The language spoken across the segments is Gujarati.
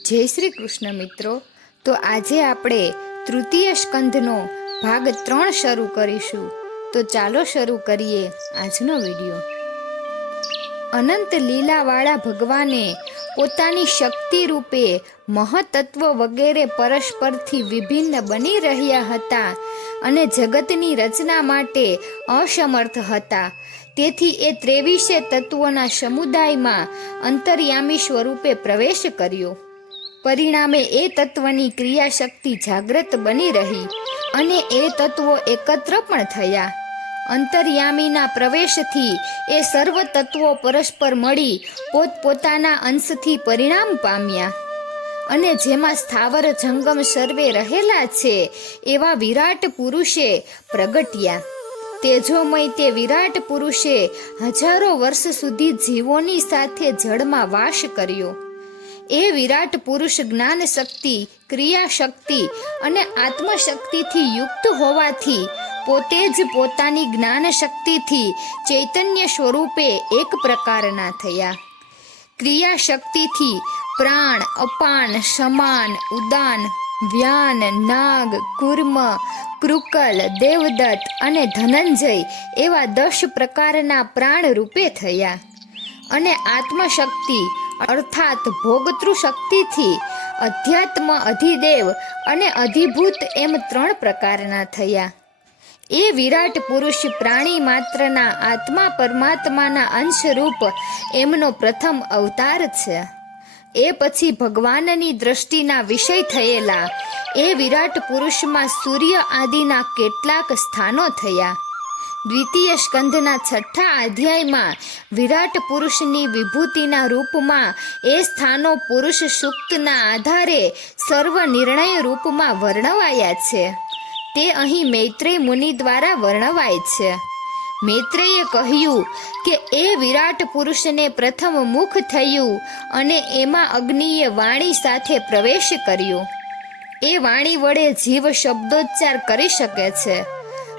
જય શ્રી કૃષ્ણ મિત્રો. તો આજે આપણે તૃતીય સ્કંધનો ભાગ 3 શરૂ કરીશું. તો ચાલો શરૂ કરીએ આજનો વિડીયો. અનંત લીલાવાળા ભગવાને પોતાની શક્તિ રૂપે મહતત્વ વગેરે પરસ્પરથી વિભિન્ન બની રહ્યા હતા અને જગતની રચના માટે અસમર્થ હતા. તેથી એ 23 તત્વોના સમુદાયમાં અંતર્યામી સ્વરૂપે પ્રવેશ કર્યો. પરિણામે એ તત્વની ક્રિયાશક્તિ જાગ્રત બની રહી અને એ તત્વો એકત્ર પણ થયા. અંતર્યામીના પ્રવેશથી એ સર્વ તત્વો પરસ્પર મળી પોતપોતાના અંશથી પરિણામ પામ્યા અને જેમાં સ્થાવર જંગમ સર્વે રહેલા છે એવા વિરાટ પુરુષે પ્રગટ્યા. તેજોમય તે વિરાટ પુરુષે હજારો વર્ષ સુધી જીવોની સાથે જળમાં વાસ કર્યો. એ વિરાટ પુરુષ જ્ઞાન શક્તિ, ક્રિયા શક્તિ અને આત્મશક્તિથી યુક્ત હોવાથી પોતે જ પોતાની જ્ઞાન શક્તિથી ચૈતન્ય સ્વરૂપે એક પ્રકારના થયા. ક્રિયા શક્તિથી પ્રાણ, અપાન, સમાન, ઉદાન, વ્યાન, નાગ, કુર્મ, કૃકલ, દેવદત્ત અને ધનંજય એવા 10 પ્રકારના પ્રાણ રૂપે થયા અને આત્મશક્તિ અર્થાત ભોગતૃ શક્તિથી અધ્યાત્મ, અધિદેવ અને અધિભૂત એમ 3 પ્રકારના થયા. એ વિરાટ પુરુષ પ્રાણી માત્રના આત્મા પરમાત્માના અંશરૂપ એમનો પ્રથમ અવતાર છે. એ પછી ભગવાનની દ્રષ્ટિના વિષય થયેલા એ વિરાટ પુરુષમાં સૂર્ય આદિના કેટલાક સ્થાનો થયા. દ્વિતીય સ્કંધના 6 અધ્યાયમાં વિરાટ પુરુષની વિભૂતિના રૂપમાં એ સ્થાનો પુરુષ સૂક્તના આધારે સર્વ નિર્ણય રૂપમાં વર્ણવાયા છે. તે અહીં મૈત્રેય મુનિ દ્વારા વર્ણવાય છે. મૈત્રેયે કહ્યું કે એ વિરાટ પુરુષને પ્રથમ મુખ થયું અને એમાં અગ્નિએ વાણી સાથે પ્રવેશ કર્યો. એ વાણી વડે જીવ શબ્દોચ્ચાર કરી શકે છે.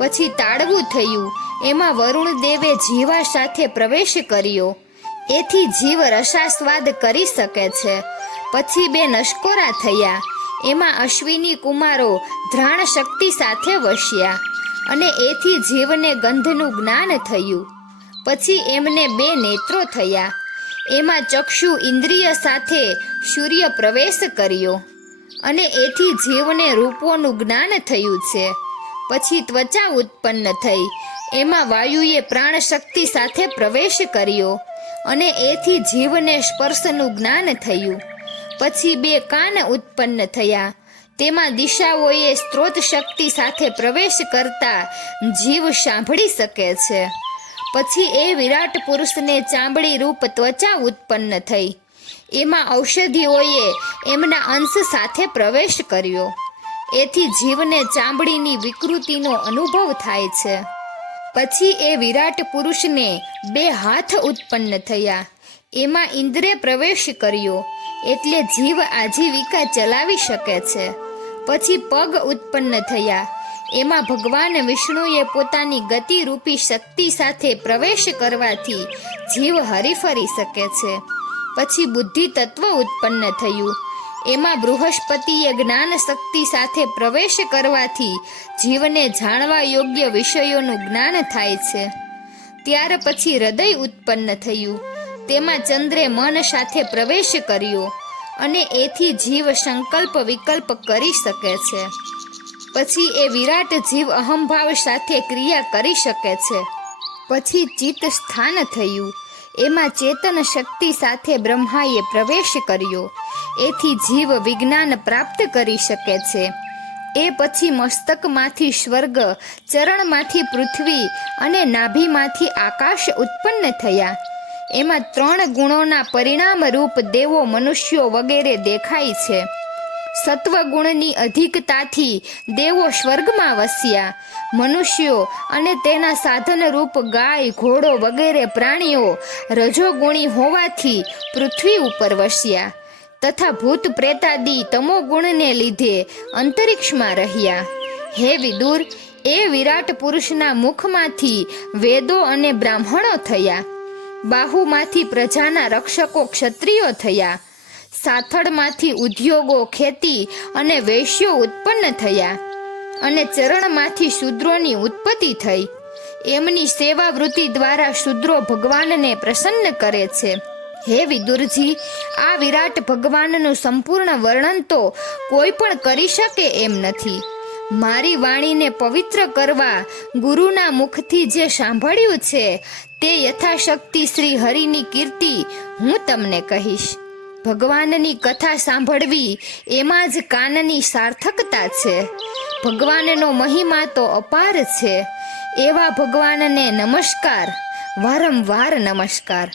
પછી તાળવું થયું, એમાં વરુણ દેવે જીવા સાથે પ્રવેશ કર્યો. એથી જીવ રસાસ્વાદ કરી શકે છે. પછી 2 નશ્કોરા થયા, એમાં અશ્વિની કુમારો ધ્રાણ શક્તિ સાથે વસ્યા અને એથી જીવને ગંધનું જ્ઞાન થયું. પછી એમને 2 નેત્રો થયા, એમાં ચક્ષુ ઇન્દ્રિય સાથે સૂર્ય પ્રવેશ કર્યો અને એથી જીવને રૂપોનું જ્ઞાન થયું છે. પછી ત્વચા ઉત્પન્ન થઈ, એમાં વાયુએ પ્રાણ શક્તિ સાથે પ્રવેશ કર્યો અને એથી જીવને સ્પર્શનું જ્ઞાન થયું. પછી 2 કાન ઉત્પન્ન થયા, તેમાં દિશાઓએ સ્ત્રોત શક્તિ સાથે પ્રવેશ કરતા જીવ સાંભળી શકે છે. પછી એ વિરાટ પુરુષને ચામડી રૂપ ત્વચા ઉત્પન્ન થઈ, એમાં ઔષધિઓએ એમના અંશ સાથે પ્રવેશ કર્યો. એથી જીવને ચામડીની વિકૃતિનો અનુભવ થાય છે. પછી એ વિરાટ પુરુષને 2 હાથ ઉત્પન્ન થયા, એમાં ઇન્દ્રે પ્રવેશ કર્યો એટલે જીવ આજીવિકા ચલાવી શકે છે. પછી પગ ઉત્પન્ન થયા, એમાં ભગવાન વિષ્ણુએ પોતાની ગતિરૂપી શક્તિ સાથે પ્રવેશ કરવાથી જીવ હરીફરી શકે છે. પછી બુદ્ધિ તત્વ ઉત્પન્ન થયું, એમાં બૃહસ્પતિએ જ્ઞાન શક્તિ સાથે પ્રવેશ કરવાથી જીવને જાણવા યોગ્ય વિષયોનું જ્ઞાન થાય છે. ત્યાર પછી હૃદય ઉત્પન્ન થયું, તેમાં ચંદ્રે મન સાથે પ્રવેશ કર્યો અને એથી જીવ સંકલ્પ વિકલ્પ કરી શકે છે. પછી એ વિરાટ જીવ અહંભાવ સાથે ક્રિયા કરી શકે છે. પછી ચિત્ત સ્થાન થયું, એમાં ચેતન શક્તિ સાથે બ્રહ્માએ પ્રવેશ કર્યો. એથી જીવ વિજ્ઞાન પ્રાપ્ત કરી શકે છે. એ પછી મસ્તકમાંથી સ્વર્ગ, ચરણમાંથી પૃથ્વી અને નાભીમાંથી આકાશ ઉત્પન્ન થયા. એમાં 3 ગુણોના પરિણામ રૂપ દેવો, મનુષ્યો વગેરે દેખાય છે. સત્વગુણની અધિકતાથી દેવો સ્વર્ગમાં વસ્યા. મનુષ્યો અને તેના સાધન રૂપ ગાય, ઘોડો વગેરે પ્રાણીઓ રજોગુણી હોવાથી પૃથ્વી ઉપર વસ્યા તથા ભૂત પ્રેતાદિ તમોગુણને લીધે અંતરિક્ષમાં રહ્યા. હે વિદુર, એ વિરાટ પુરુષના મુખમાંથી વેદો અને બ્રાહ્મણો થયા. બાહુમાંથી પ્રજાના રક્ષકો ક્ષત્રિયો થયા. સાથળમાંથી ઉદ્યોગો, ખેતી અને વૈશ્યો ઉત્પન્ન થયા અને ચરણમાંથી શૂદ્રોની ઉત્પત્તિ થઈ. એમની સેવા વૃત્તિ દ્વારા શૂદ્રો ભગવાનને પ્રસન્ન કરે છે. હે વિદુરજી, આ વિરાટ ભગવાનનું સંપૂર્ણ વર્ણન તો કોઈ પણ કરી શકે એમ નથી. મારી વાણીને પવિત્ર કરવા ગુરુના મુખથી જે સાંભળ્યું છે તે યથાશક્તિ શ્રી હરિની કીર્તિ હું તમને કહીશ. ભગવાનની કથા સાંભળવી એમાં જ કાનની સાર્થકતા છે. ભગવાનનો મહિમા તો અપાર છે. એવા ભગવાનને નમસ્કાર, વારંવાર નમસ્કાર.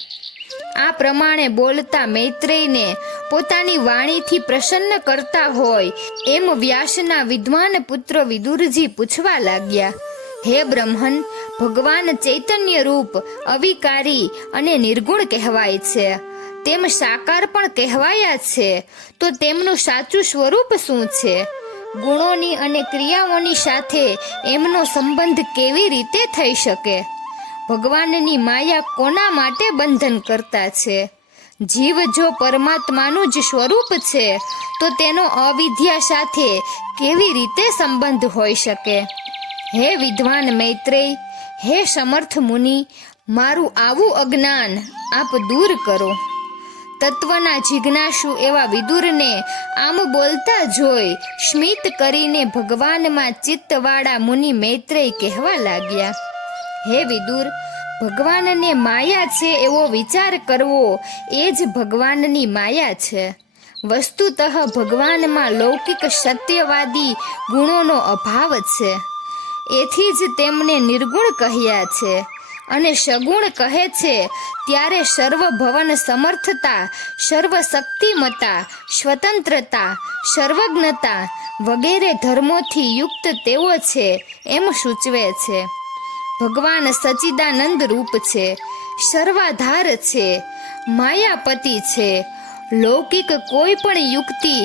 આ પ્રમાણે બોલતા મૈત્રેયને પોતાની વાણીથી પ્રસન્ન કરતા હોય એમ વ્યાસના વિદ્વાન પુત્ર વિદુરજી પૂછવા લાગ્યા. હે બ્રહ્મન, ભગવાન ચૈતન્ય રૂપ, અવિકારી અને નિર્ગુણ કહેવાય છે, તેમ સાકાર પણ કહેવાયા છે. તો તેમનું સાચું સ્વરૂપ શું છે? ગુણોની અને ક્રિયાઓની સાથે એમનો સંબંધ કેવી રીતે થઈ શકે? ભગવાનની માયા કોના માટે બંધન કરતા છે? જીવ જો પરમાત્માનું જ સ્વરૂપ છે તો તેનો અવિદ્યા સાથે કેવી રીતે સંબંધ હોઈ શકે? હે વિદ્વાન મૈત્રેય, હે સમર્થ મુનિ, મારું આવું અજ્ઞાન આપ દૂર કરો. તત્વના જિજ્ઞાસુ એવા વિદુરને આમ બોલતા જોઈ સ્મિત કરીને ભગવાનમાં ચિત્તવાળા મુનિ મૈત્રેય કહેવા લાગ્યા. હે વિદુર, ભગવાનને માયા છે એવો વિચાર કરવો એ જ ભગવાનની માયા છે. વસ્તુતઃ ભગવાનમાં લૌકિક સત્યવાદી ગુણોનો અભાવ છે. એથી જ તેમને નિર્ગુણ કહ્યા છે. અને સગુણ કહે છે ત્યારે સર્વભવન સમર્થતા, સર્વશક્તિમતા, સ્વતંત્રતા, સર્વજ્ઞતા વગેરે ધર્મોથી યુક્ત તેઓ છે એમ સૂચવે છે. ભગવાન સચ્ચિદાનંદ રૂપ છે, સર્વાધાર છે, માયાપતિ છે. લૌકિક કોઈ પણ યુક્તિ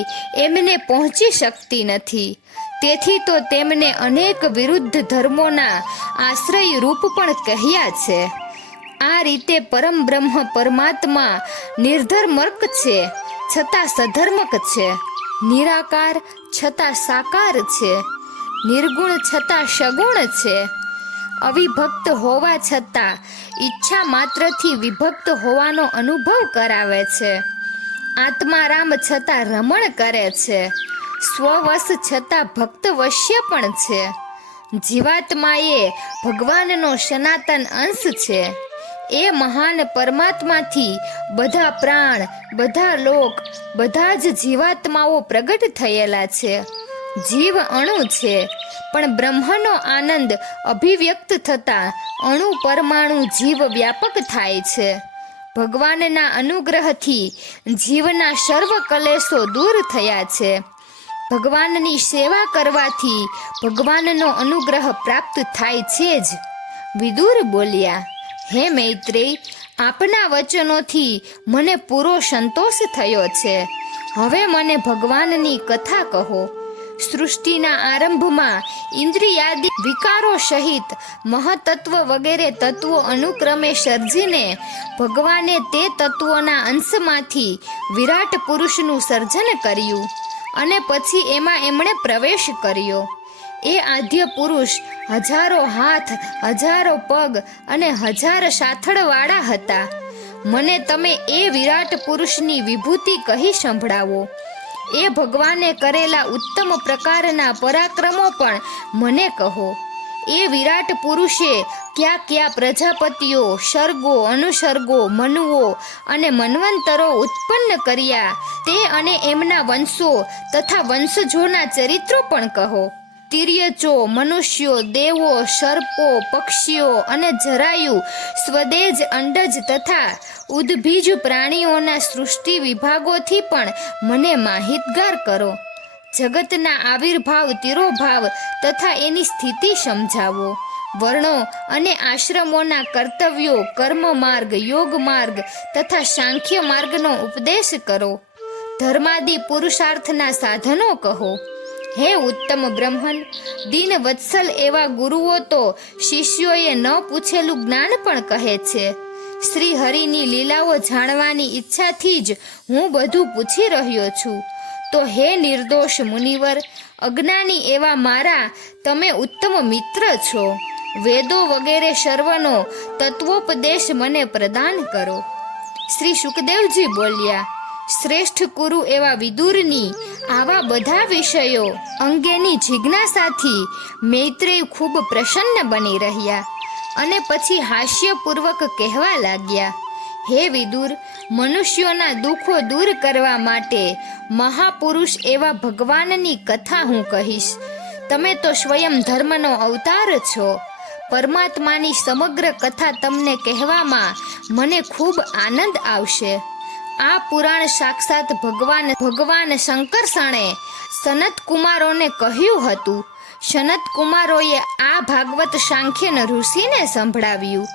એમને પહોંચી શકતી નથી. તેથી તો તેમને અનેક વિરુદ્ધ ધર્મોના આશ્રય રૂપ પણ કહ્યા છે. આ રીતે પરમ બ્રહ્મ પરમાત્મા નિર્ધર્મક છે છતાં સધર્મક છે, નિરાકાર છતાં સાકાર છે, નિર્ગુણ છતાં સગુણ છે, અવિભક્ત હોવા છતાં ઈચ્છા માત્રથી વિભક્ત હોવાનો અનુભવ કરાવે છે, આત્મારામ છતાં રમણ કરે છે, સ્વવશ છતાં ભક્તવશ્ય પણ છે. જીવાત્માએ ભગવાનનો સનાતન અંશ છે. એ મહાન પરમાત્માથી બધા પ્રાણ, બધા લોક, બધા જ જીવાત્માઓ પ્રગટ થયેલા છે. જીવ અણુ છે, પણ બ્રહ્મનો આનંદ અભિવ્યક્ત થતા અણુ પરમાણુ જીવ વ્યાપક થાય છે. ભગવાનના અનુગ્રહથી જીવના સર્વ કલેશો દૂર થયા છે. ભગવાનની સેવા કરવાથી ભગવાનનો અનુગ્રહ પ્રાપ્ત થાય છે જ. વિદુર બોલ્યા, હે મૈત્રેય, આપના વચનોથી મને પૂરો સંતોષ થયો છે. હવે મને ભગવાનની કથા કહો. સૃષ્ટિના આરંભમાં ઇન્દ્રિયાદિ વિકારો સહિત મહતત્વ વગેરે તત્વો અનુક્રમે સર્જીને ભગવાને તે તત્વોના અંશમાંથી વિરાટ પુરુષનું સર્જન કર્યું અને પછી એમાં એમણે પ્રવેશ કર્યો. એ આદ્ય પુરુષ હજારો હાથ, હજારો પગ અને હજાર સાથળવાળા હતા. મને તમે એ વિરાટ પુરુષની વિભૂતિ કહી સંભળાવો. એ ભગવાને કરેલા ઉત્તમ પ્રકારના પરાક્રમો પણ મને કહો. એ વિરાટ પુરુષે કયા કયા પ્રજાપતિઓ, સર્ગો, અનુસર્ગો, મનુઓ અને મન્વંતરો ઉત્પન્ન કર્યા તે અને એમના વંશો તથા વંશજોના ચરિત્રો પણ કહો. તિર્યચો, મનુષ્યો, દેવો, સર્પો, પક્ષીઓ અને જરાયુ, સ્વદેજ, અંડજ તથા ઉદ્ભીજ પ્રાણીઓના સૃષ્ટિ વિભાગોથી પણ મને માહિતગાર કરો. જગતના આવિર્ભાવ, તિરોભાવ તથા એની સ્થિતિ સમજાવો. વર્ણો અને આશ્રમોના કર્તવ્યો, કર્મ માર્ગ, યોગ માર્ગ તથા સાંખ્ય માર્ગનો ઉપદેશ કરો. ધર્માદિ પુરુષાર્થના સાધનો કહો. હે ઉત્તમ બ્રહ્મન, દીન વત્સલ એવા ગુરુઓ તો શિષ્યોએ ન પૂછેલું જ્ઞાન પણ કહે છે. શ્રી હરિની લીલાઓ જાણવાની ઈચ્છાથી જ હું બધું પૂછી રહ્યો છું. તો હે નિર્દોષ મુનિવર, અજ્ઞાની એવા મારા તમે ઉત્તમ મિત્ર છો. વેદો વગેરે સર્વનો તત્વોપદેશ મને પ્રદાન કરો. શ્રી સુખદેવજી બોલ્યા, શ્રેષ્ઠ કુરુ એવા વિદુરની આવા બધા વિષયો અંગેની જિજ્ઞાસાથી મૈત્રેય ખૂબ પ્રસન્ન બની રહ્યા અને પછી હાસ્યપૂર્વક કહેવા લાગ્યા, હે વિદુર, મનુષ્યોના દુઃખો દૂર કરવા માટે મહાપુરુષ એવા ભગવાનની કથા હું કહીશ. તમે તો સ્વયં ધર્મનો અવતાર છો. પરમાત્માની સમગ્ર કથા તમને કહેવામાં મને ખૂબ આનંદ આવશે. આ પુરાણ સાક્ષાત ભગવાન શંકરસણે સનત કુમારોને કહ્યું હતું. સનત કુમારોએ આ ભાગવત સાંખ્યન ઋષિને સંભળાવ્યું.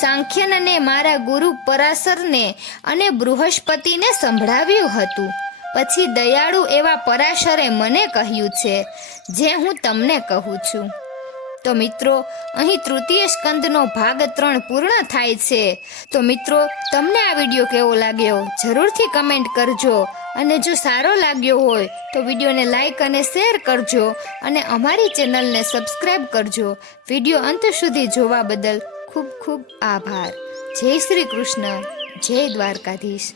સાંખ્યનને મારા ગુરુ પરાશરને અને બૃહસ્પતિને સંભળાવ્યું હતું. પછી દયાળુ એવા પરાશરે મને કહ્યું છે, જે હું તમને કહું છું. તો મિત્રો, અહીં તૃતીય સ્કંદનો ભાગ 3 પૂર્ણ થાય છે. તો મિત્રો, તમને આ વિડીયો કેવો લાગ્યો જરૂરથી કમેન્ટ કરજો, અને જો સારો લાગ્યો હોય તો વિડીયોને લાઈક અને શેર કરજો, અને અમારી ચેનલને સબસ્ક્રાઈબ કરજો. વિડીયો અંત સુધી જોવા બદલ ખૂબ ખૂબ આભાર. જય શ્રી કૃષ્ણ, જય દ્વારકાધીશ.